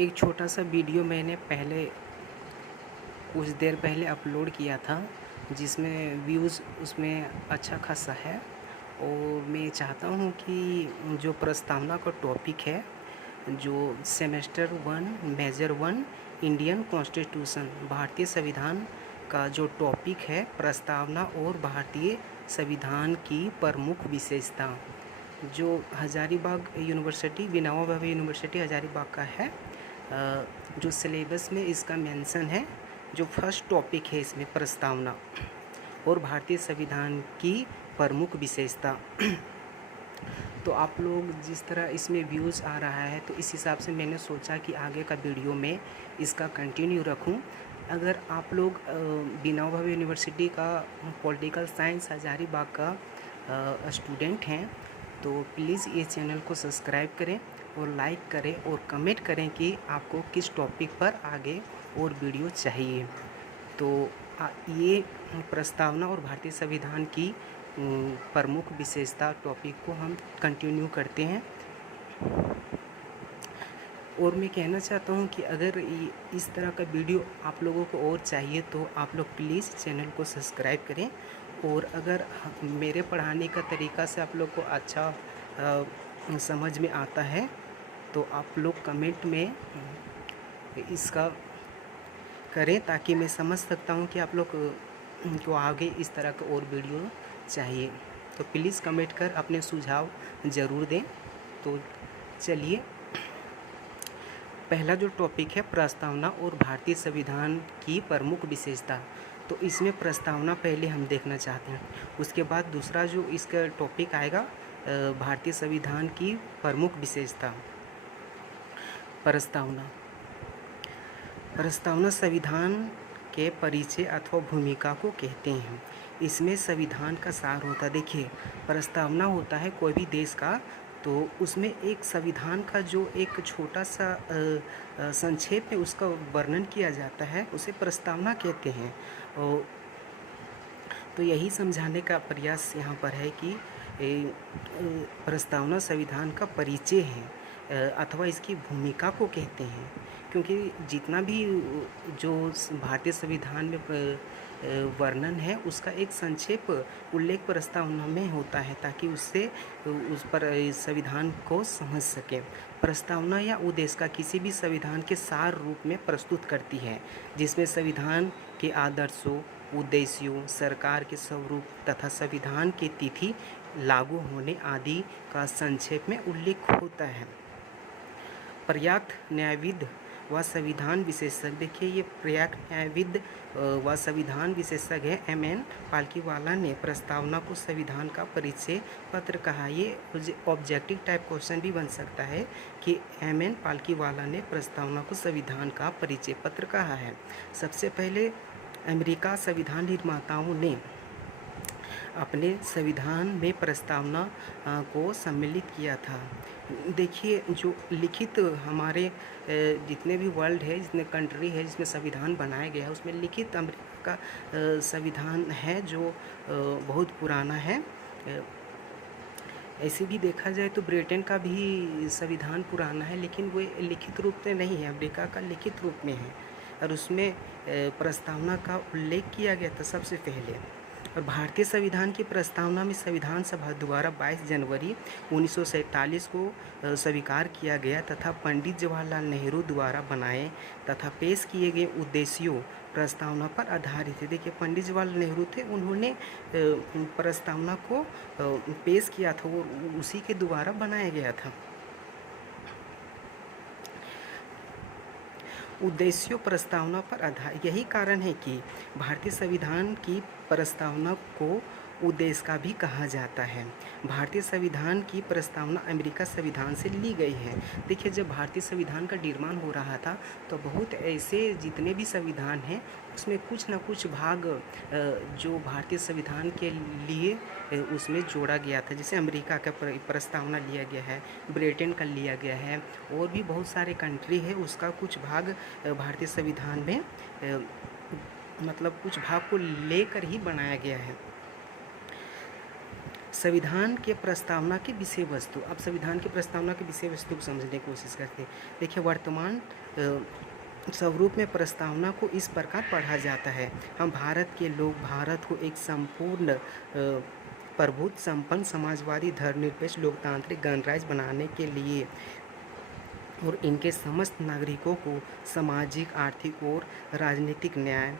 एक छोटा सा वीडियो मैंने कुछ देर पहले अपलोड किया था, जिसमें व्यूज़ उसमें अच्छा खासा है। और मैं चाहता हूँ कि जो प्रस्तावना का टॉपिक है, जो सेमेस्टर 1 मेजर 1 इंडियन कॉन्स्टिट्यूशन, भारतीय संविधान का जो टॉपिक है, प्रस्तावना और भारतीय संविधान की प्रमुख विशेषता, जो हज़ारीबाग यूनिवर्सिटी, बिनावा भावे यूनिवर्सिटी हज़ारीबाग का है। जो सिलेबस में इसका मेंशन है, जो फर्स्ट टॉपिक है इसमें प्रस्तावना और भारतीय संविधान की प्रमुख विशेषता। तो आप लोग जिस तरह इसमें व्यूज़ आ रहा है, तो इस हिसाब से मैंने सोचा कि आगे का वीडियो में इसका कंटिन्यू रखूं। अगर आप लोग बिनावा भावे यूनिवर्सिटी का पॉलिटिकल साइंस हज़ारीबाग का स्टूडेंट हैं, तो प्लीज़ ये चैनल को सब्सक्राइब करें और लाइक करें और कमेंट करें कि आपको किस टॉपिक पर आगे और वीडियो चाहिए। तो ये प्रस्तावना और भारतीय संविधान की प्रमुख विशेषता टॉपिक को हम कंटिन्यू करते हैं। और मैं कहना चाहता हूँ कि अगर इस तरह का वीडियो आप लोगों को और चाहिए, तो आप लोग प्लीज़ चैनल को सब्सक्राइब करें। और अगर मेरे पढ़ाने का तरीका से आप लोग को अच्छा समझ में आता है, तो आप लोग कमेंट में इसका करें, ताकि मैं समझ सकता हूँ कि आप लोग को आगे इस तरह का और वीडियो चाहिए। तो प्लीज़ कमेंट कर अपने सुझाव ज़रूर दें। तो चलिए, पहला जो टॉपिक है प्रस्तावना और भारतीय संविधान की प्रमुख विशेषता। तो इसमें प्रस्तावना पहले हम देखना चाहते हैं, उसके बाद दूसरा जो इसका टॉपिक आएगा भारतीय संविधान की प्रमुख विशेषता। प्रस्तावना संविधान के परिचय अथवा भूमिका को कहते हैं। इसमें संविधान का सार होता है। देखिए, प्रस्तावना होता है कोई भी देश का, तो उसमें एक संविधान का जो एक छोटा सा संक्षेप में उसका वर्णन किया जाता है, उसे प्रस्तावना कहते हैं। और तो यही समझाने का प्रयास यहाँ पर है कि प्रस्तावना संविधान का परिचय है अथवा इसकी भूमिका को कहते हैं। क्योंकि जितना भी जो भारतीय संविधान में वर्णन है, उसका एक संक्षेप उल्लेख प्रस्तावना में होता है, ताकि उससे उस पर संविधान को समझ सके। प्रस्तावना या उद्देश्य का किसी भी संविधान के सार रूप में प्रस्तुत करती है, जिसमें संविधान के आदर्शों, उद्देश्यों, सरकार के स्वरूप तथा संविधान की तिथि, लागू होने आदि का संक्षेप में उल्लेख होता है। पर्याप्त न्यायविद व संविधान विशेषज्ञ, देखिए ये पर्याप्त न्यायविद व संविधान विशेषज्ञ है M.N. पालकीवाला ने प्रस्तावना को संविधान का परिचय पत्र कहा। ये ऑब्जेक्टिव टाइप क्वेश्चन भी बन सकता है कि M.N. पालकीवाला ने प्रस्तावना को संविधान का परिचय पत्र कहा है। सबसे पहले अमेरिका संविधान निर्माताओं ने अपने संविधान में प्रस्तावना को सम्मिलित किया था। देखिए, जो लिखित हमारे जितने भी वर्ल्ड है, जितने कंट्री है जिसमें संविधान बनाया गया है, उसमें लिखित अमेरिका का संविधान है, जो बहुत पुराना है। ऐसे भी देखा जाए तो ब्रिटेन का भी संविधान पुराना है, लेकिन वो लिखित रूप में नहीं है, अमेरिका का लिखित रूप में है। और उसमें प्रस्तावना का उल्लेख किया गया था सबसे पहले। और भारतीय संविधान की प्रस्तावना में संविधान सभा द्वारा 22 जनवरी 1947 को स्वीकार किया गया तथा पंडित जवाहरलाल नेहरू द्वारा बनाए तथा पेश किए गए उद्देश्यों प्रस्तावना पर आधारित है। देखिए, पंडित जवाहरलाल नेहरू थे, उन्होंने प्रस्तावना को पेश किया था, वो उसी के द्वारा बनाया गया था। उद्देश्यों प्रस्तावना पर आधारित, यही कारण है कि भारतीय संविधान की प्रस्तावना को उद्देश्य का भी कहा जाता है। भारतीय संविधान की प्रस्तावना अमेरिका संविधान से ली गई है। देखिए, जब भारतीय संविधान का निर्माण हो रहा था, तो बहुत ऐसे जितने भी संविधान हैं, उसमें कुछ न कुछ भाग जो भारतीय संविधान के लिए उसमें जोड़ा गया था। जैसे अमेरिका का प्रस्तावना लिया गया है, ब्रिटेन का लिया गया है, और भी बहुत सारे कंट्री है, उसका कुछ भाग भारतीय संविधान में मतलब कुछ भाग को लेकर ही बनाया गया है। संविधान के प्रस्तावना की विषय वस्तु। अब संविधान की प्रस्तावना की विषय वस्तु को समझने की कोशिश करते हैं। देखिए, वर्तमान स्वरूप में प्रस्तावना को इस प्रकार पढ़ा जाता है। हम भारत के लोग भारत को एक संपूर्ण प्रभुत्व संपन्न समाजवादी धर्मनिरपेक्ष लोकतांत्रिक गणराज्य बनाने के लिए और इनके समस्त नागरिकों को सामाजिक, आर्थिक और राजनीतिक न्याय,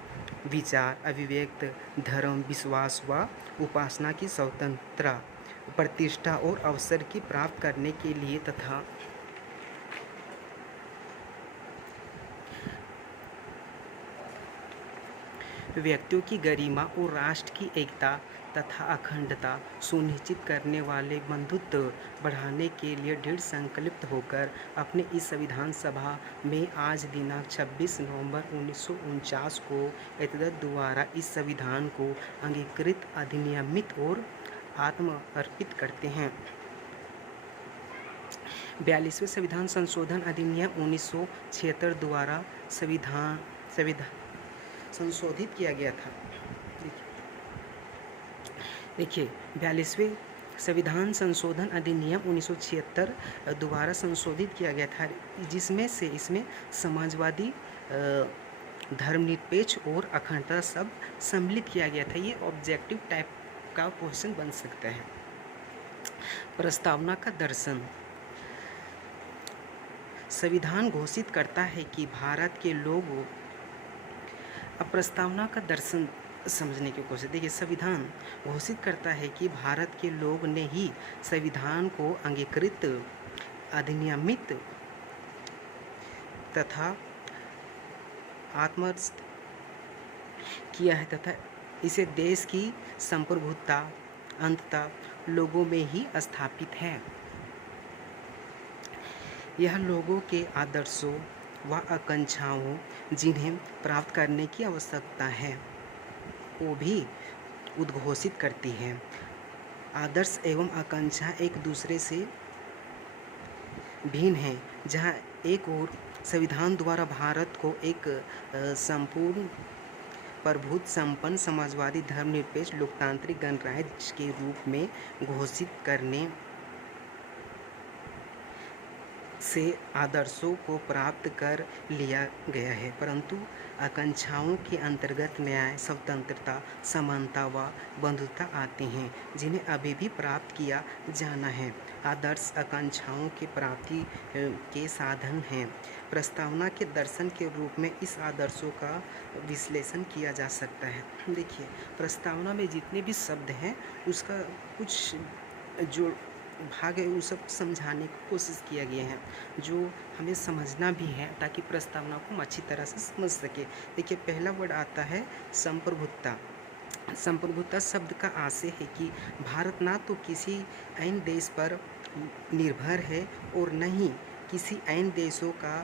विचार, अभिव्यक्त, धर्म, विश्वास व उपासना की स्वतंत्रता, प्रतिष्ठा और अवसर की प्राप्त करने के लिए तथा व्यक्तियों की गरिमा और राष्ट्र की एकता तथा अखंडता सुनिश्चित करने वाले बंधुत्व बढ़ाने के लिए दृढ़ संकल्पित होकर अपने इस संविधान सभा में आज दिनांक 26 नवंबर 1949 को एतद द्वारा इस संविधान को अंगीकृत, अधिनियमित और आत्मर्पित करते हैं। 42वें संविधान संशोधन अधिनियम 1976 द्वारा संविधान संशोधित किया गया था। देखिए 42वें संविधान संशोधन अधिनियम 1976 द्वारा संशोधित किया गया था, जिसमें से इसमें समाजवादी, धर्मनिरपेक्ष और अखंडता सब सम्मिलित किया गया था। ये ऑब्जेक्टिव टाइप का क्वेश्चन बन सकता है। प्रस्तावना का दर्शन। संविधान घोषित करता है कि भारत के लोगों। अब प्रस्तावना का दर्शन समझने की कोशिश। देखिए, संविधान घोषित करता है कि भारत के लोग ने ही संविधान को अंगीकृत, अधिनियमित तथा आत्मस्थ किया है तथा इसे देश की संप्रभुता अंततः लोगों में ही स्थापित है। यह लोगों के आदर्शों व आकांक्षाओं जिन्हें प्राप्त करने की आवश्यकता है वो भी उद्घोषित करती है। आदर्श एवं आकांक्षा एक दूसरे से भिन्न है। जहाँ एक ओर संविधान द्वारा भारत को एक संपूर्ण प्रभुत्व संपन्न समाजवादी धर्मनिरपेक्ष लोकतांत्रिक गणराज्य के रूप में घोषित करने से आदर्शों को प्राप्त कर लिया गया है, परंतु आकांक्षाओं के अंतर्गत न्याय, स्वतंत्रता, समानता व बंधुता आते हैं, जिन्हें अभी भी प्राप्त किया जाना है। आदर्श आकांक्षाओं की प्राप्ति के साधन हैं। प्रस्तावना के दर्शन के रूप में इस आदर्शों का विश्लेषण किया जा सकता है। देखिए, प्रस्तावना में जितने भी शब्द हैं उसका कुछ जो भाग है वो सब समझाने की कोशिश किया गया है, जो हमें समझना भी है ताकि प्रस्तावना को हम अच्छी तरह से समझ सके। देखिए, पहला वर्ड आता है संप्रभुता। संप्रभुता शब्द का आशय है कि भारत ना तो किसी अन्य देश पर निर्भर है और न ही किसी अन्य देशों का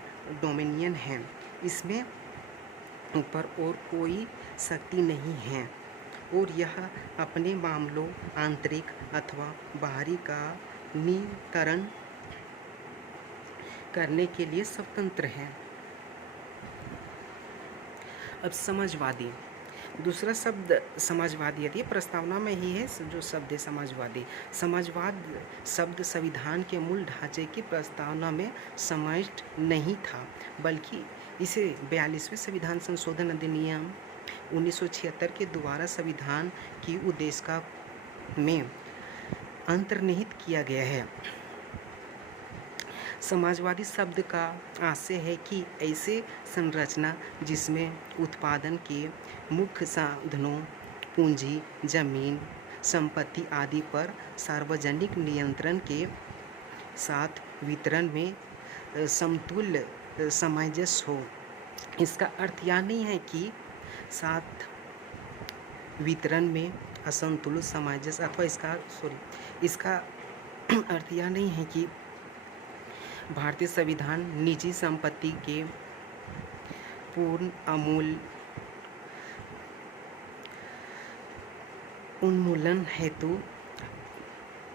डोमिनियन है। इसमें ऊपर और कोई शक्ति नहीं है और यह अपने मामलों, आंतरिक अथवा बाहरी का नियंत्रण करने के लिए स्वतंत्र है। अब समाजवादी, दूसरा शब्द समाजवादी है। ये प्रस्तावना में ही है जो शब्द है समाजवादी। समाजवाद शब्द संविधान के मूल ढांचे की प्रस्तावना में समाविष्ट नहीं था, बल्कि इसे 42वें संविधान संशोधन अधिनियम 1976 के द्वारा संविधान की उद्देशिका में अंतर्निहित किया गया है। समाजवादी शब्द का आशय है कि ऐसे संरचना जिसमें उत्पादन के मुख्य साधनों, पूंजी, जमीन, संपत्ति आदि पर सार्वजनिक नियंत्रण के साथ वितरण में समतुल्य सामंजस्य हो। इसका अर्थ यह नहीं है कि साथ वितरण में असंतुलित सामंजस्य अथवा इसका अर्थ यह नहीं है कि भारतीय संविधान निजी संपत्ति के पूर्ण अमूल्य उन्मूलन हेतु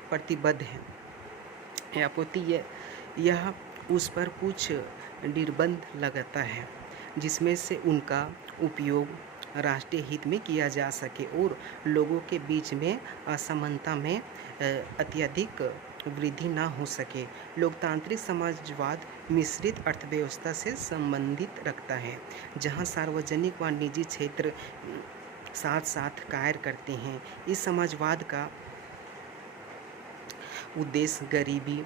प्रतिबद्ध है। यह उस पर कुछ निर्बंध लगाता है जिसमें से उनका उपयोग राष्ट्रीय हित में किया जा सके और लोगों के बीच में असमानता में अत्यधिक वृद्धि ना हो सके। लोकतांत्रिक समाजवाद मिश्रित अर्थव्यवस्था से संबंधित रखता है, जहां सार्वजनिक व निजी क्षेत्र साथ साथ कार्य करते हैं। इस समाजवाद का उद्देश्य गरीबी,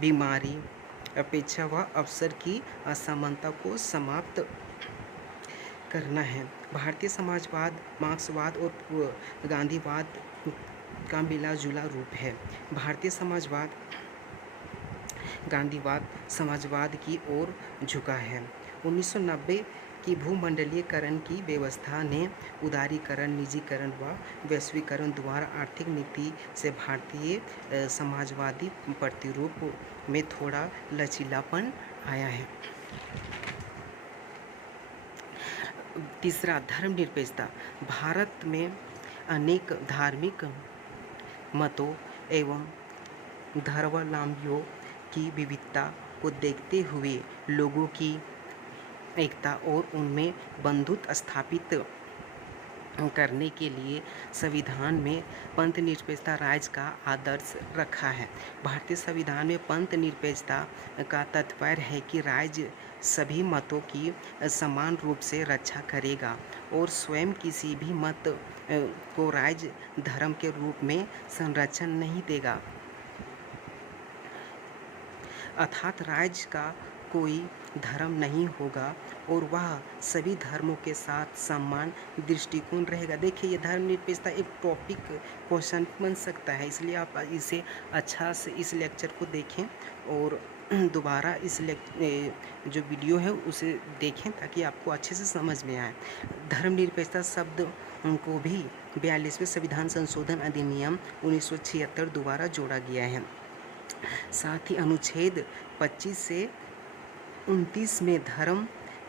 बीमारी, अपेक्षा व अवसर की असमानता को समाप्त करना है। भारतीय समाजवाद मार्क्सवाद और गांधीवाद का मिला जुला रूप है। भारतीय समाजवाद गांधीवाद समाजवाद की ओर झुका है। 1990 की भूमंडलीयकरण की व्यवस्था ने उदारीकरण, निजीकरण व वैश्वीकरण द्वारा आर्थिक नीति से भारतीय समाजवादी प्रतिरूप में थोड़ा लचीलापन आया है। तीसरा, धर्मनिरपेक्षता। भारत में अनेक धार्मिक मतों एवं धर्मावलंबियों की विविधता को देखते हुए लोगों की एकता और उनमें बंधुत्व स्थापित करने के लिए संविधान में पंथ निरपेक्षता राज्य का आदर्श रखा है। भारतीय संविधान में पंथ निरपेक्षता का तात्पर्य है कि राज्य सभी मतों की समान रूप से रक्षा करेगा और स्वयं किसी भी मत को राज्य धर्म के रूप में संरक्षण नहीं देगा, अर्थात राज्य का कोई धर्म नहीं होगा और वह सभी धर्मों के साथ समान दृष्टिकोण रहेगा। देखिए, ये धर्मनिरपेक्षता एक टॉपिक क्वेश्चन बन सकता है, इसलिए आप इसे अच्छा से इस लेक्चर को देखें और दोबारा इस जो वीडियो है उसे देखें ताकि आपको अच्छे से समझ में आए। धर्मनिरपेक्षता शब्द को भी 42वें संविधान संशोधन अधिनियम 1976 द्वारा जोड़ा गया है। साथ ही अनुच्छेद 25 से 29 में धर्म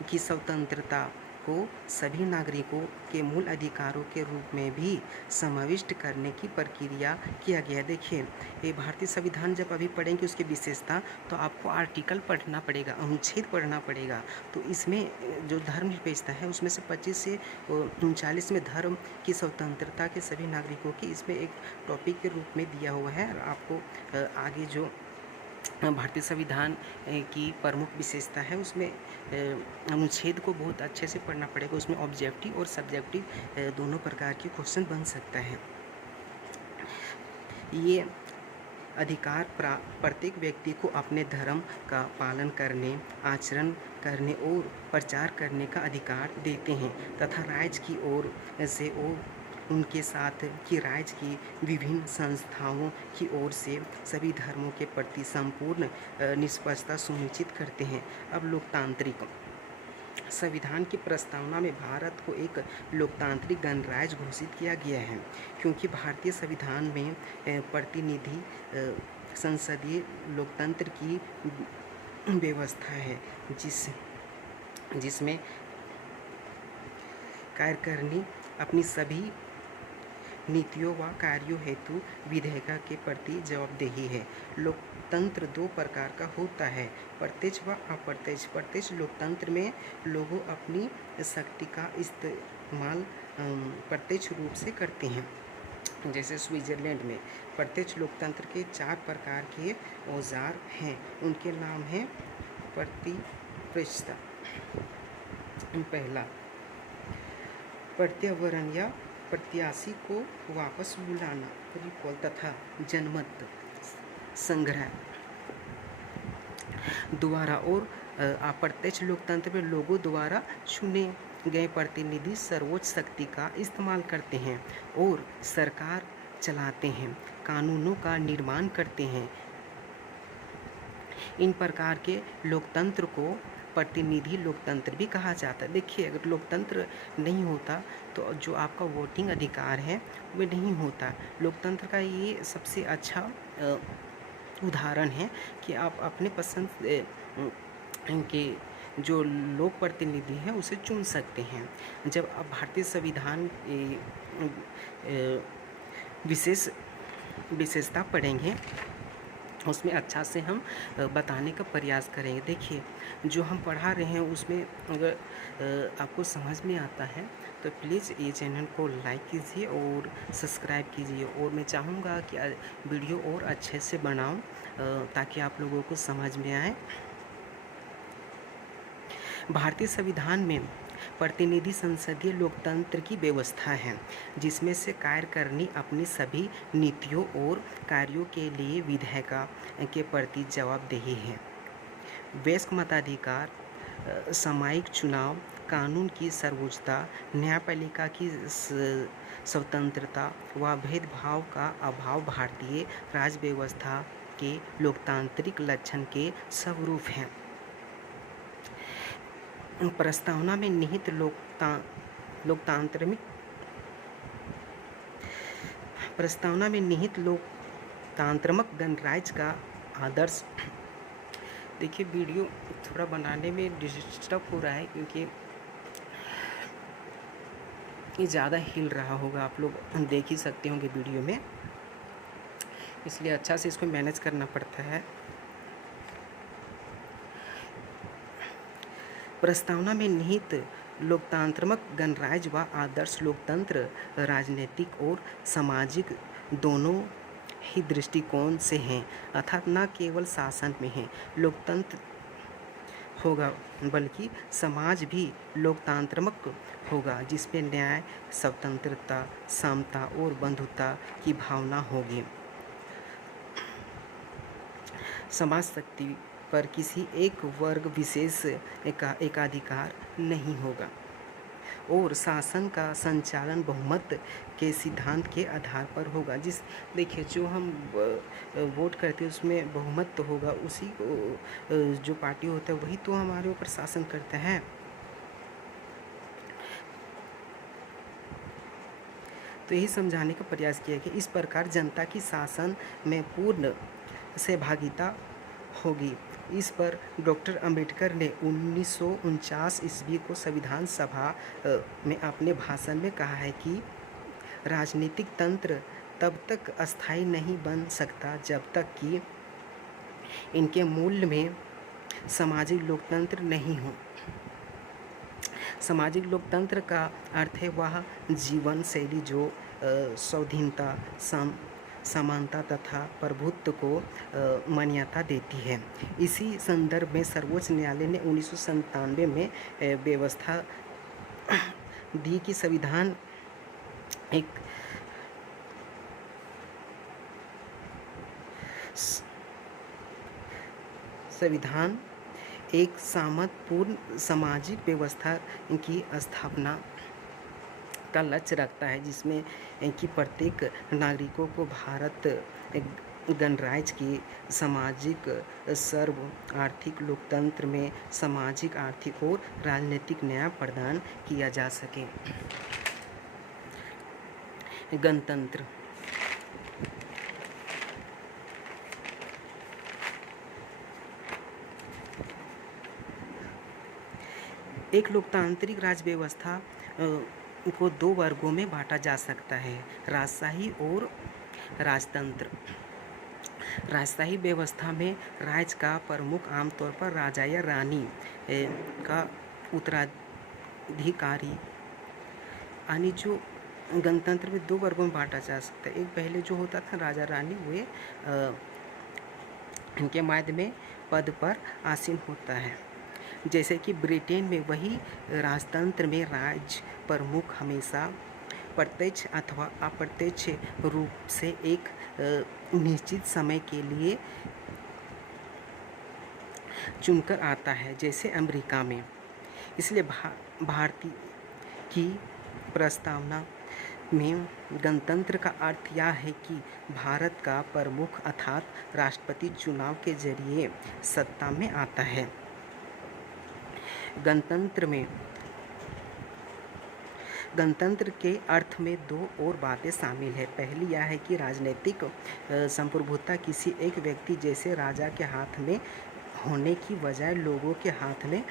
की स्वतंत्रता को सभी नागरिकों के मूल अधिकारों के रूप में भी समाविष्ट करने की प्रक्रिया किया गया। देखिए, ये भारतीय संविधान जब अभी पढ़ेंगे उसकी विशेषता, तो आपको आर्टिकल पढ़ना पड़ेगा, अनुच्छेद पढ़ना पड़ेगा। तो इसमें जो धर्मनिरपेक्षता है उसमें से 25 से 39 में धर्म की स्वतंत्रता के सभी नागरिकों की इसमें एक टॉपिक के रूप में दिया हुआ है। और आपको आगे जो भारतीय संविधान की प्रमुख विशेषता है उसमें अनुच्छेद को बहुत अच्छे से पढ़ना पड़ेगा। उसमें ऑब्जेक्टिव और सब्जेक्टिव दोनों प्रकार के क्वेश्चन बन सकता है। ये अधिकार प्रत्येक व्यक्ति को अपने धर्म का पालन करने, आचरण करने और प्रचार करने का अधिकार देते हैं तथा राज्य की ओर से उनके साथ कि राज्य की विभिन्न संस्थाओं की ओर से सभी धर्मों के प्रति संपूर्ण निष्पक्षता सुनिश्चित करते हैं। अब लोकतांत्रिक संविधान की प्रस्तावना में भारत को एक लोकतांत्रिक गणराज्य घोषित किया गया है, क्योंकि भारतीय संविधान में प्रतिनिधि संसदीय लोकतंत्र की व्यवस्था है जिसमें कार्यकारिणी अपनी सभी नीतियों व कार्यों हेतु विधेयक के प्रति जवाबदेही है। लोकतंत्र दो प्रकार का होता है, प्रत्यक्ष व अप्रत्यक्ष। प्रत्यक्ष लोकतंत्र में लोगों अपनी शक्ति का इस्तेमाल प्रत्यक्ष रूप से करते हैं। जैसे स्विट्जरलैंड में प्रत्यक्ष लोकतंत्र के 4 प्रकार के औजार हैं, उनके नाम हैं प्रतिपक्षता। पहला, पर्यावरण या प्रत्याशी को वापस बुलाना, रिकॉल तथा जनमत संग्रह द्वारा। और अप्रत्यक्ष लोकतंत्र में लोगों द्वारा चुने गए प्रतिनिधि सर्वोच्च शक्ति का इस्तेमाल करते हैं और सरकार चलाते हैं, कानूनों का निर्माण करते हैं। इन प्रकार के लोकतंत्र को प्रतिनिधि लोकतंत्र भी कहा जाता है। देखिए, अगर लोकतंत्र नहीं होता तो जो आपका वोटिंग अधिकार है वह नहीं होता। लोकतंत्र का ये सबसे अच्छा उदाहरण है कि आप अपने पसंद के जो लोक प्रतिनिधि हैं उसे चुन सकते हैं। जब आप भारतीय संविधान विशेषता पढ़ेंगे उसमें अच्छा से हम बताने का प्रयास करेंगे। देखिए, जो हम पढ़ा रहे हैं उसमें अगर आपको समझ में आता है तो प्लीज़ ये चैनल को लाइक कीजिए और सब्सक्राइब कीजिए, और मैं चाहूँगा कि वीडियो और अच्छे से बनाऊँ ताकि आप लोगों को समझ में आए। भारतीय संविधान में प्रतिनिधि संसदीय लोकतंत्र की व्यवस्था है, जिसमें से कार्यकारिणी अपनी सभी नीतियों और कार्यों के लिए विधायिका के प्रति जवाबदेही है। वयस्क मताधिकार, सामयिक चुनाव, कानून की सर्वोच्चता, न्यायपालिका की स्वतंत्रता व भेदभाव का अभाव भारतीय राज्य व्यवस्था के लोकतांत्रिक लक्षण के स्वरूप हैं। प्रस्तावना में निहित लोकतांत्रिक गणराज्य का आदर्श। देखिए, वीडियो थोड़ा बनाने में डिस्टर्ब हो रहा है क्योंकि ये ज़्यादा हिल रहा होगा, आप लोग देख ही सकते होंगे वीडियो में, इसलिए अच्छा से इसको मैनेज करना पड़ता है। प्रस्तावना में निहित लोकतांत्रिक गणराज्य व आदर्श लोकतंत्र राजनीतिक और सामाजिक दोनों ही दृष्टिकोण से हैं, अर्थात न केवल शासन में है लोकतंत्र होगा बल्कि समाज भी लोकतांत्रिक होगा, जिसमें न्याय, स्वतंत्रता, समता और बंधुता की भावना होगी। समाज शक्ति पर किसी एक वर्ग विशेष एकाधिकार नहीं होगा और शासन का संचालन बहुमत के सिद्धांत के आधार पर होगा। देखिए, जो हम वोट करते हैं उसमें बहुमत तो होगा, उसी को जो पार्टी होता है वही तो हमारे ऊपर शासन करता है। तो यही समझाने का प्रयास किया कि इस प्रकार जनता की शासन में पूर्ण सहभागिता होगी। इस पर डॉक्टर अंबेडकर ने 1949 ईस्वी को संविधान सभा में अपने भाषण में कहा है कि राजनीतिक तंत्र तब तक अस्थायी नहीं बन सकता जब तक कि इनके मूल में सामाजिक लोकतंत्र नहीं हो। सामाजिक लोकतंत्र का अर्थ है वह जीवन शैली जो स्वाधीनता, समानता तथा प्रभुत्व को मान्यता देती है। इसी संदर्भ में सर्वोच्च न्यायालय ने 1997 में व्यवस्था दी कि संविधान एक सामंतपूर्ण सामाजिक व्यवस्था की स्थापना का लक्ष्य रखता है, जिसमें कि प्रत्येक नागरिकों को भारत गणराज्य की सामाजिक सर्व आर्थिक लोकतंत्र में सामाजिक, आर्थिक और राजनीतिक न्याय प्रदान किया जा सके। गणतंत्र एक लोकतांत्रिक राज्य व्यवस्था को दो वर्गों में बांटा जा सकता है, राजशाही और राजतंत्र। राजशाही व्यवस्था में राज्य का प्रमुख आमतौर पर राजा या रानी का उत्तराधिकारी, यानी जो गणतंत्र में दो वर्गों में बांटा जा सकता है। एक पहले जो होता था राजा रानी, वे इनके मध्य में पद पर आसीन होता है। जैसे कि ब्रिटेन में वही राजतंत्र में राज्य प्रमुख हमेशा प्रत्यक्ष अथवा अप्रत्यक्ष रूप से एक निश्चित समय के लिए चुनकर आता है, जैसे अमेरिका में। इसलिए भारतीय की प्रस्तावना में गणतंत्र का अर्थ यह है कि भारत का प्रमुख अर्थात राष्ट्रपति चुनाव के जरिए सत्ता में आता है। गणतंत्र के अर्थ में दो और बातें शामिल है। पहली यह है कि राजनीतिक संप्रभुता किसी एक व्यक्ति जैसे राजा के हाथ में होने की बजाय लोगों के हाथ में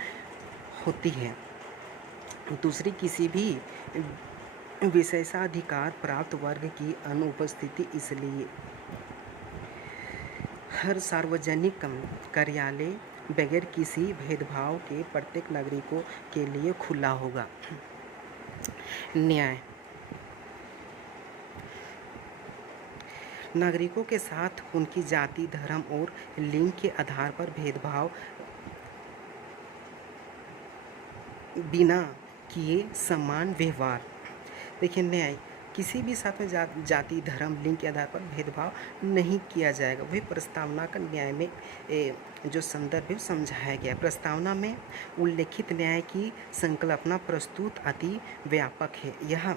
होती है। दूसरी, किसी भी विशेषाधिकार प्राप्त वर्ग की अनुपस्थिति, इसलिए हर सार्वजनिक कार्यालय बगैर किसी भेदभाव के प्रत्येक नागरिकों के लिए खुला होगा। न्याय नागरिकों के साथ उनकी जाति, धर्म और लिंग के आधार पर भेदभाव बिना किए समान व्यवहार। देखिए, न्याय किसी भी साथ में जाति, धर्म, लिंग के आधार पर भेदभाव नहीं किया जाएगा। वही प्रस्तावना का न्याय में जो संदर्भ है समझाया गया है। प्रस्तावना में उल्लेखित न्याय की संकल्पना प्रस्तुत अति व्यापक है। यह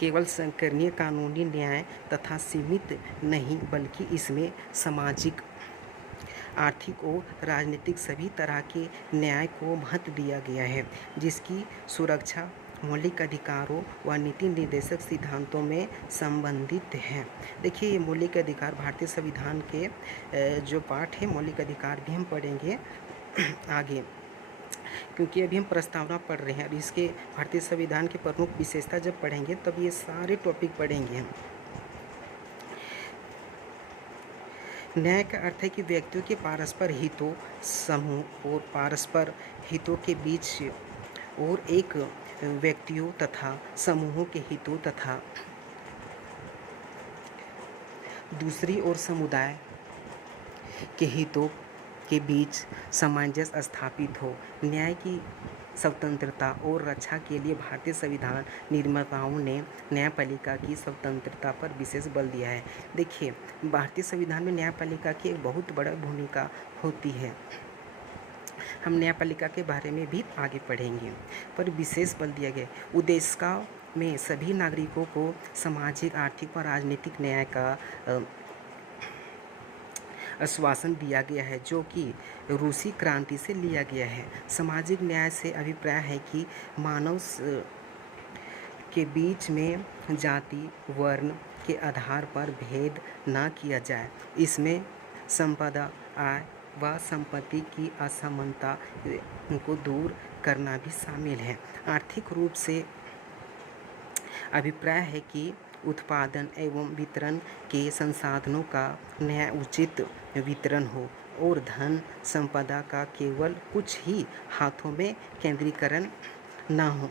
केवल संकीर्णीय कानूनी न्याय तथा सीमित नहीं, बल्कि इसमें सामाजिक, आर्थिक और राजनीतिक सभी तरह के न्याय को महत्व दिया गया है, जिसकी सुरक्षा मौलिक अधिकारों व नीति निर्देशक सिद्धांतों में संबंधित है। देखिए, ये मौलिक अधिकार भारतीय संविधान के जो पाठ है मौलिक अधिकार भी हम पढ़ेंगे आगे, क्योंकि अभी हम प्रस्तावना पढ़ रहे हैं। अब इसके भारतीय संविधान की प्रमुख विशेषता जब पढ़ेंगे तब ये सारे टॉपिक पढ़ेंगे हम। न्याय का अर्थ है कि व्यक्तियों के परस्पर हितों, समूह और परस्पर हितों के बीच और एक व्यक्तियों तथा समूहों के हितों तथा दूसरी ओर समुदाय के हितों के बीच सामंजस्य स्थापित हो। न्याय की स्वतंत्रता और रक्षा के लिए भारतीय संविधान निर्माताओं ने न्यायपालिका की स्वतंत्रता पर विशेष बल दिया है। देखिए, भारतीय संविधान में न्यायपालिका की एक बहुत बड़ा भूमिका होती है। हम न्यायपालिका के बारे में भी आगे पढ़ेंगे, पर विशेष बल दिया गया। उद्देश्य में सभी नागरिकों को सामाजिक, आर्थिक और राजनीतिक न्याय का आश्वासन दिया गया है, जो कि रूसी क्रांति से लिया गया है। सामाजिक न्याय से अभिप्राय है कि मानव के बीच में जाति, वर्ण के आधार पर भेद न किया जाए। इसमें संपदा, आय व संपत्ति की असमानता को दूर करना भी शामिल है। आर्थिक रूप से अभिप्राय है कि उत्पादन एवं वितरण के संसाधनों का न्यायोचित वितरण हो और धन संपदा का केवल कुछ ही हाथों में केंद्रीकरण न हो।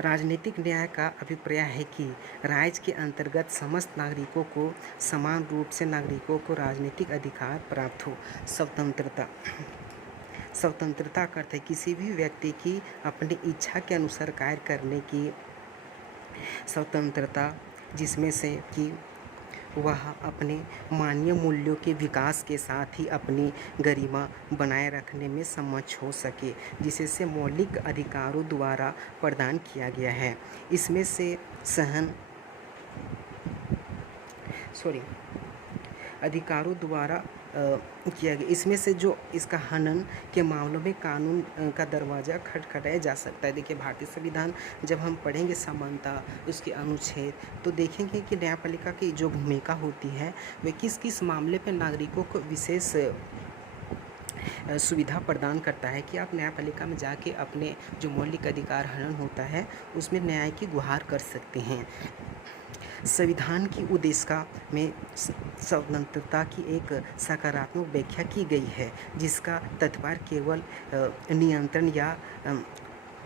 राजनीतिक न्याय का अभिप्राय है कि राज्य के अंतर्गत समस्त नागरिकों को समान रूप से नागरिकों को राजनीतिक अधिकार प्राप्त हो। स्वतंत्रता का अर्थ है किसी भी व्यक्ति की अपनी इच्छा के अनुसार कार्य करने की स्वतंत्रता, जिसमें से कि वह अपने मानवीय मूल्यों के विकास के साथ ही अपनी गरिमा बनाए रखने में सक्षम हो सके, जिसे मौलिक अधिकारों द्वारा प्रदान किया गया है। इसमें से अधिकारों द्वारा किया गया। इसमें से जो इसका हनन के मामलों में कानून का दरवाज़ा खटखटाया जा सकता है। देखिए, भारतीय संविधान जब हम पढ़ेंगे समानता, उसके अनुच्छेद, तो देखेंगे कि न्यायपालिका की जो भूमिका होती है वे किस किस मामले पर नागरिकों को विशेष सुविधा प्रदान करता है कि आप न्यायपालिका में जाके अपने जो मौलिक अधिकार हनन होता है उसमें न्याय की गुहार कर सकते हैं। संविधान की उद्देशिका में स्वतंत्रता की एक सकारात्मक व्याख्या की गई है, जिसका तात्पर्य केवल नियंत्रण या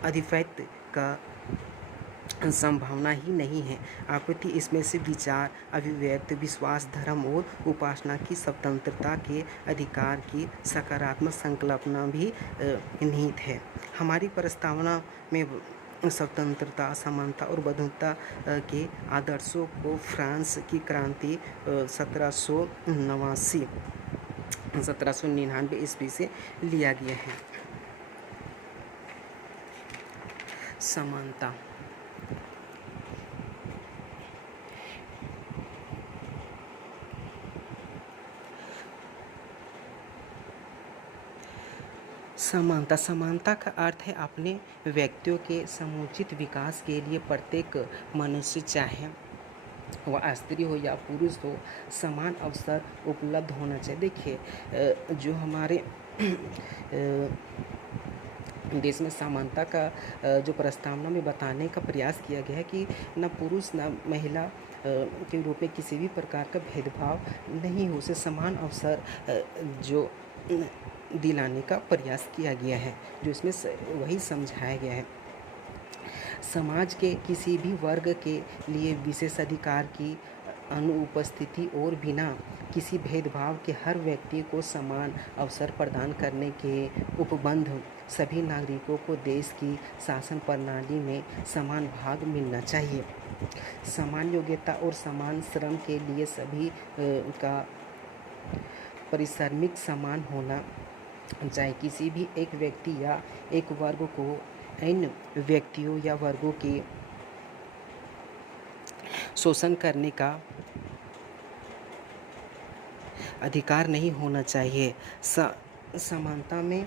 आधिपत्य का संभावना ही नहीं है, अपितु इसमें से विचार, अभिव्यक्ति, विश्वास, धर्म और उपासना की स्वतंत्रता के अधिकार की सकारात्मक संकल्पना भी निहित है। हमारी प्रस्तावना में स्वतंत्रता, समानता और बंधुता के आदर्शों को फ्रांस की क्रांति 1799 ईस्वी से लिया गया है। समानता समानता का अर्थ है अपने व्यक्तियों के समुचित विकास के लिए प्रत्येक मनुष्य, चाहे वह स्त्री हो या पुरुष हो, समान अवसर उपलब्ध होना चाहिए। देखिए, जो हमारे देश में समानता का जो प्रस्तावना में बताने का प्रयास किया गया है कि न पुरुष न महिला के रूप में किसी भी प्रकार का भेदभाव नहीं हो, उसे समान अवसर जो दिलाने का प्रयास किया गया है, जो इसमें वही समझाया गया है। समाज के किसी भी वर्ग के लिए विशेष अधिकार की अनुपस्थिति और बिना किसी भेदभाव के हर व्यक्ति को समान अवसर प्रदान करने के उपबंध सभी नागरिकों को देश की शासन प्रणाली में समान भाग मिलना चाहिए। समान योग्यता और समान श्रम के लिए सभी का पारिश्रमिक समान होना चाहिए। किसी भी एक व्यक्ति या एक वर्ग को अन्य व्यक्तियों या वर्गों के शोषण करने का अधिकार नहीं होना चाहिए। समानता में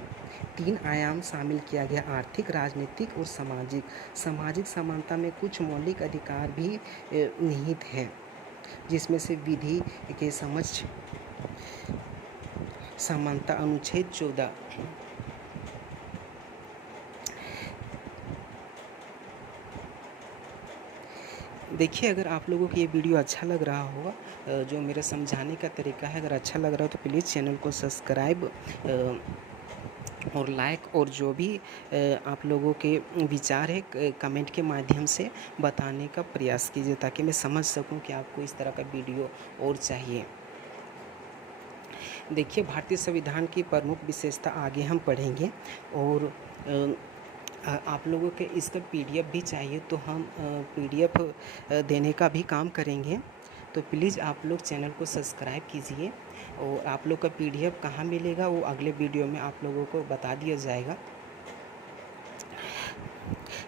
3 आयाम शामिल किया गया: आर्थिक, राजनीतिक और सामाजिक। सामाजिक समानता में कुछ मौलिक अधिकार भी निहित हैं, जिसमें से विधि के समक्ष समानता अनुच्छेद 14। देखिए, अगर आप लोगों को ये वीडियो अच्छा लग रहा होगा, जो मेरे समझाने का तरीका है, अगर अच्छा लग रहा हो तो प्लीज़ चैनल को सब्सक्राइब और लाइक, और जो भी आप लोगों के विचार है कमेंट के माध्यम से बताने का प्रयास कीजिए, ताकि मैं समझ सकूं कि आपको इस तरह का वीडियो और चाहिए। देखिए, भारतीय संविधान की प्रमुख विशेषता आगे हम पढ़ेंगे, और आप लोगों के इसका PDF भी चाहिए तो हम PDF देने का भी काम करेंगे। तो प्लीज़ आप लोग चैनल को सब्सक्राइब कीजिए, और आप लोग का PDF कहाँ मिलेगा वो अगले वीडियो में आप लोगों को बता दिया जाएगा।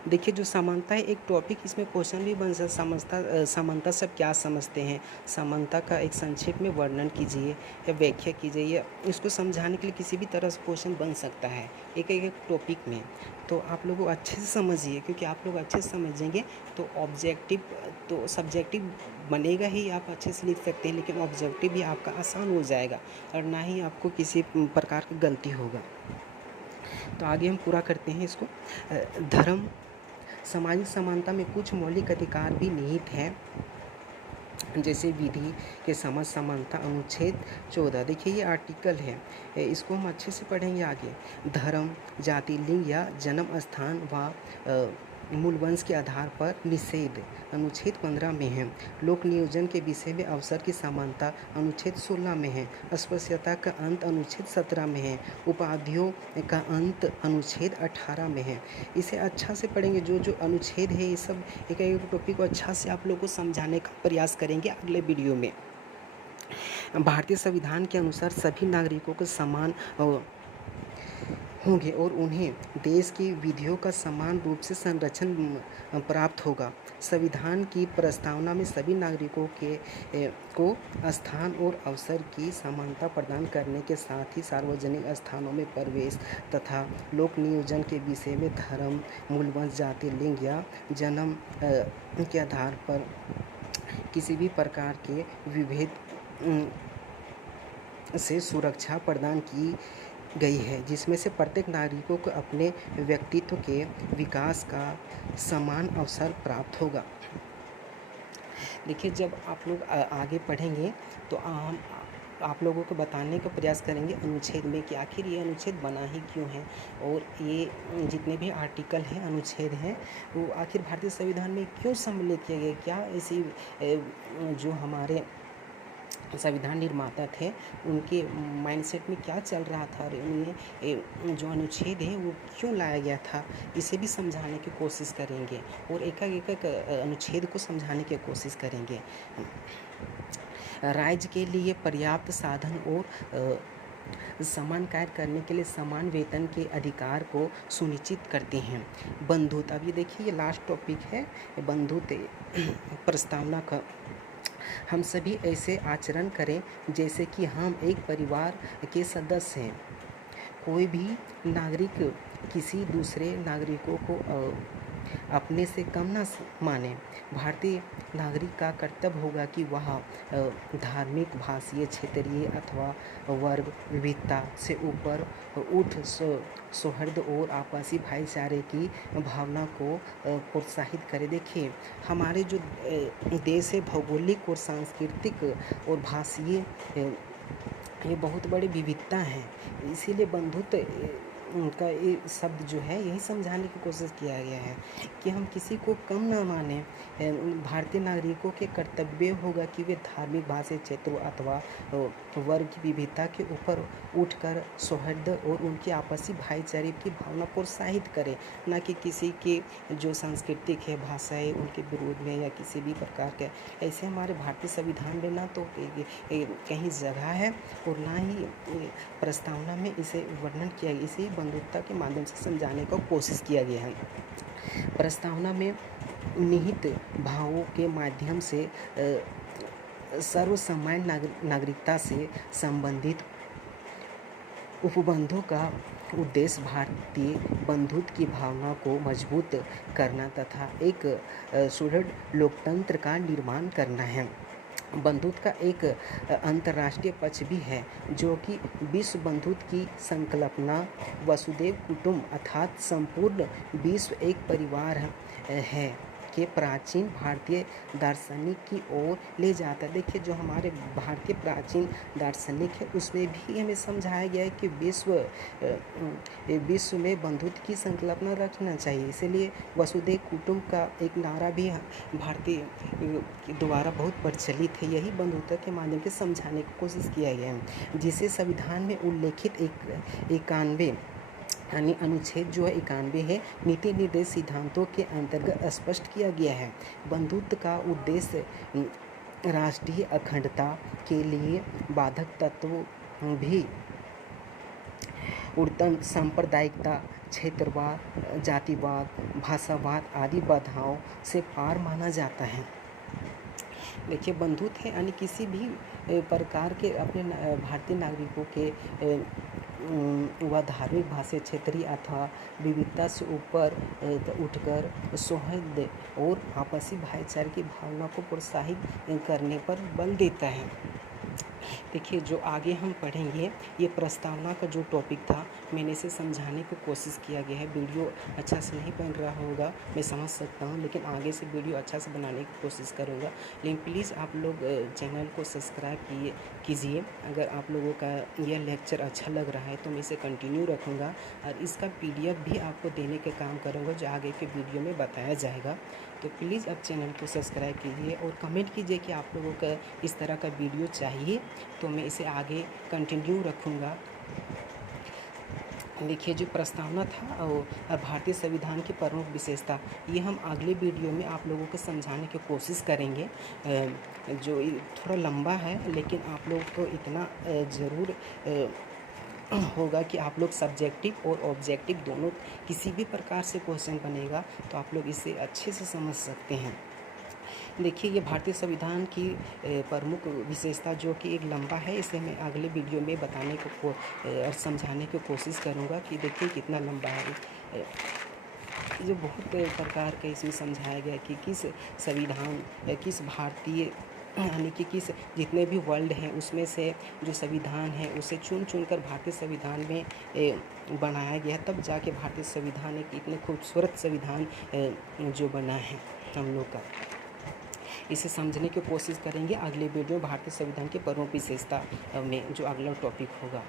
देखिए, जो समानता है एक टॉपिक, इसमें क्वेश्चन भी बन सकता। समानता सब क्या समझते हैं, समानता का एक संक्षेप में वर्णन कीजिए या व्याख्या कीजिए, या इसको समझाने के लिए किसी भी तरह से क्वेश्चन बन सकता है एक टॉपिक में। तो आप लोग अच्छे से समझिए, क्योंकि आप लोग अच्छे से समझेंगे तो ऑब्जेक्टिव तो सब्जेक्टिव बनेगा ही, आप अच्छे से लिख सकते हैं, लेकिन ऑब्जेक्टिव भी आपका आसान हो जाएगा और ना ही आपको किसी प्रकार की गलती होगा। तो आगे हम पूरा करते हैं इसको। धर्म। सामाजिक समानता में कुछ मौलिक अधिकार भी निहित हैं, जैसे विधि के समक्ष समानता अनुच्छेद 14। देखिए, ये आर्टिकल है, इसको हम अच्छे से पढ़ेंगे आगे। धर्म, जाति, लिंग या जन्म स्थान व मूल वंश के आधार पर निषेध अनुच्छेद 15 में है। लोक नियोजन के विषय में अवसर की समानता अनुच्छेद 16 में है। अस्पृश्यता का अंत अनुच्छेद 17 में है। उपाधियों का अंत अनुच्छेद 18 में है। इसे अच्छा से पढ़ेंगे, जो अनुच्छेद है, ये सब एक टॉपिक को अच्छा से आप लोगों को समझाने का प्रयास करेंगे अगले वीडियो में। भारतीय संविधान के अनुसार सभी नागरिकों को समान होंगे और उन्हें देश की विधियों का समान रूप से संरक्षण प्राप्त होगा। संविधान की प्रस्तावना में सभी नागरिकों को स्थान और अवसर की समानता प्रदान करने के साथ ही सार्वजनिक स्थानों में प्रवेश तथा लोक नियोजन के विषय में धर्म, मूल वंश, जाति, लिंग या जन्म के आधार पर किसी भी प्रकार के विभेद से सुरक्षा प्रदान की गई है, जिसमें से प्रत्येक नागरिकों को अपने व्यक्तित्व के विकास का समान अवसर प्राप्त होगा। देखिए, जब आप लोग आगे पढ़ेंगे तो हम आप लोगों को बताने का प्रयास करेंगे अनुच्छेद में कि आखिर ये अनुच्छेद बना ही क्यों है, और ये जितने भी आर्टिकल हैं, अनुच्छेद हैं, वो आखिर भारतीय संविधान में क्यों सम्मिलित किया गया। क्या ऐसी जो हमारे संविधान निर्माता थे उनके माइंडसेट में क्या चल रहा था, और उन्हें जो अनुच्छेद है वो क्यों लाया गया था, इसे भी समझाने की कोशिश करेंगे, और एक अनुच्छेद को समझाने की कोशिश करेंगे। राज्य के लिए पर्याप्त साधन और समान कार्य करने के लिए समान वेतन के अधिकार को सुनिश्चित करते हैं। बंधुत्व। अब ये देखिए, ये लास्ट टॉपिक है बंधुत्व प्रस्तावना का। हम सभी ऐसे आचरण करें जैसे कि हम एक परिवार के सदस्य हैं। कोई भी नागरिक किसी दूसरे नागरिकों को अपने से कम ना माने। भारतीय नागरिक का कर्तव्य होगा कि वह धार्मिक, भाषीय, क्षेत्रीय अथवा वर्ग विविधता से ऊपर उठ सौहार्द और आपसी भाईचारे की भावना को प्रोत्साहित करे। देखिए, हमारे जो देश है, भौगोलिक और सांस्कृतिक और भाषीय ये बहुत बड़ी विविधता है। इसीलिए बंधुत्व का ये शब्द जो है यही समझाने की कोशिश किया गया है कि हम किसी को कम ना माने। भारतीय नागरिकों के कर्तव्य होगा कि वे धार्मिक, भाषा, क्षेत्र अथवा वर्ग की विविधता के ऊपर उठकर सौहार्द और उनकी आपसी भाईचारे की भावना प्रोत्साहित करें, ना कि किसी की जो सांस्कृतिक है, भाषा है, उनके विरोध में या किसी भी प्रकार के। ऐसे हमारे भारतीय संविधान में ना तो कहीं जगह है और ना ही प्रस्तावना में इसे वर्णन किया गया। इसे बंधुत्व के माध्यम से समझाने का कोशिश किया गया है। प्रस्तावना में निहित भावों के माध्यम से सर्वसामान्य नागरिकता से संबंधित उपबंधों का उद्देश्य भारतीय बंधुत्व की भावना को मजबूत करना तथा एक सुदृढ़ लोकतंत्र का निर्माण करना है। बंधुत्व का एक अंतर्राष्ट्रीय पक्ष भी है, जो कि विश्व बंधुत्व की संकल्पना वसुधैव कुटुंब अर्थात संपूर्ण विश्व एक परिवार है के प्राचीन भारतीय दार्शनिक की ओर ले जाता है। देखिए, जो हमारे भारतीय प्राचीन दार्शनिक है उसमें भी हमें समझाया गया है कि विश्व में बंधुत्व की संकल्पना रखना चाहिए। इसलिए वसुधैव कुटुंब का एक नारा भी भारतीय द्वारा बहुत प्रचलित है। यही बंधुत्व के माध्यम से समझाने की कोशिश किया गया है, जिसे संविधान में उल्लेखित 91 यानी अनुच्छेद जो है 91 है, नीति निर्देश सिद्धांतों के अंतर्गत स्पष्ट किया गया है। बंधुत्व का उद्देश्य राष्ट्रीय अखंडता के लिए बाधक तत्व भी उड़तन सांप्रदायिकता, क्षेत्रवाद, जातिवाद, भाषावाद आदि बाधाओं से पार माना जाता है। देखिए, बंधुत्व है यानी किसी भी प्रकार के अपने भारतीय नागरिकों के वह धार्मिक, भाषा, क्षेत्रीय अथवा विविधता से ऊपर उठकर सौहार्द और आपसी भाईचारे की भावना को प्रोत्साहित करने पर बल देता है। देखिए, जो आगे हम पढ़ेंगे, ये प्रस्तावना का जो टॉपिक था मैंने इसे समझाने की कोशिश किया गया है। वीडियो अच्छा से नहीं बन रहा होगा, मैं समझ सकता हूँ, लेकिन आगे से वीडियो अच्छा से बनाने की कोशिश करूँगा। लेकिन प्लीज़ आप लोग चैनल को सब्सक्राइब कीजिए। अगर आप लोगों का यह लेक्चर अच्छा लग रहा है तो मैं इसे कंटिन्यू रखूँगा और इसका PDF भी आपको देने का काम करूँगा, जो आगे के वीडियो में बताया जाएगा। तो प्लीज़ आप चैनल को सब्सक्राइब कीजिए और कमेंट कीजिए कि आप लोगों का इस तरह का वीडियो चाहिए, तो मैं इसे आगे कंटिन्यू रखूँगा। देखिए, जो प्रस्तावना था और भारतीय संविधान की प्रमुख विशेषता, ये हम अगले वीडियो में आप लोगों को समझाने की कोशिश करेंगे। जो थोड़ा लंबा है, लेकिन आप लोग को इतना ज़रूर होगा कि आप लोग सब्जेक्टिव और ऑब्जेक्टिव दोनों किसी भी प्रकार से क्वेश्चन बनेगा तो आप लोग इसे अच्छे से समझ सकते हैं। देखिए, ये भारतीय संविधान की प्रमुख विशेषता जो कि एक लंबा है, इसे मैं अगले वीडियो में बताने को और समझाने की कोशिश करूँगा कि देखिए कितना लंबा है। जो बहुत प्रकार के इसमें समझाया गया कि किस संविधान किस भारतीय यानी कि किस जितने भी वर्ल्ड हैं उसमें से जो संविधान है उसे चुन कर भारतीय संविधान में बनाया गया, तब जाके भारतीय संविधान एक इतने खूबसूरत संविधान जो बना है हम लोग का। इसे समझने की कोशिश करेंगे अगले वीडियो भारतीय संविधान की प्रमुख विशेषता में, जो अगला टॉपिक होगा।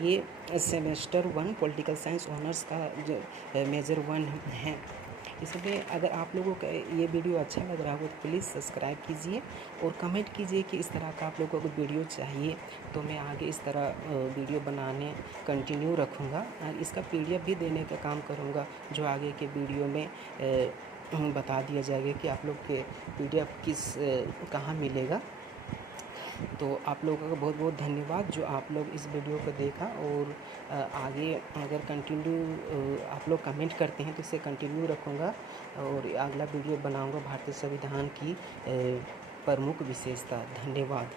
ये सेमेस्टर 1 पॉलिटिकल साइंस ऑनर्स का जो मेजर 1 है। इसलिए अगर आप लोगों का ये वीडियो अच्छा लग रहा हो तो प्लीज़ सब्सक्राइब कीजिए और कमेंट कीजिए कि इस तरह का आप लोगों को वीडियो चाहिए, तो मैं आगे इस तरह वीडियो बनाने कंटिन्यू रखूँगा और इसका PDF भी देने का काम करूँगा, जो आगे के वीडियो में बता दिया जाएगा कि आप लोग के PDF कहाँ मिलेगा। तो आप लोगों का बहुत बहुत धन्यवाद जो आप लोग इस वीडियो को देखा, और आगे अगर कंटिन्यू आप लोग कमेंट करते हैं तो इसे कंटिन्यू रखूँगा और अगला वीडियो बनाऊँगा भारतीय संविधान की प्रमुख विशेषता। धन्यवाद।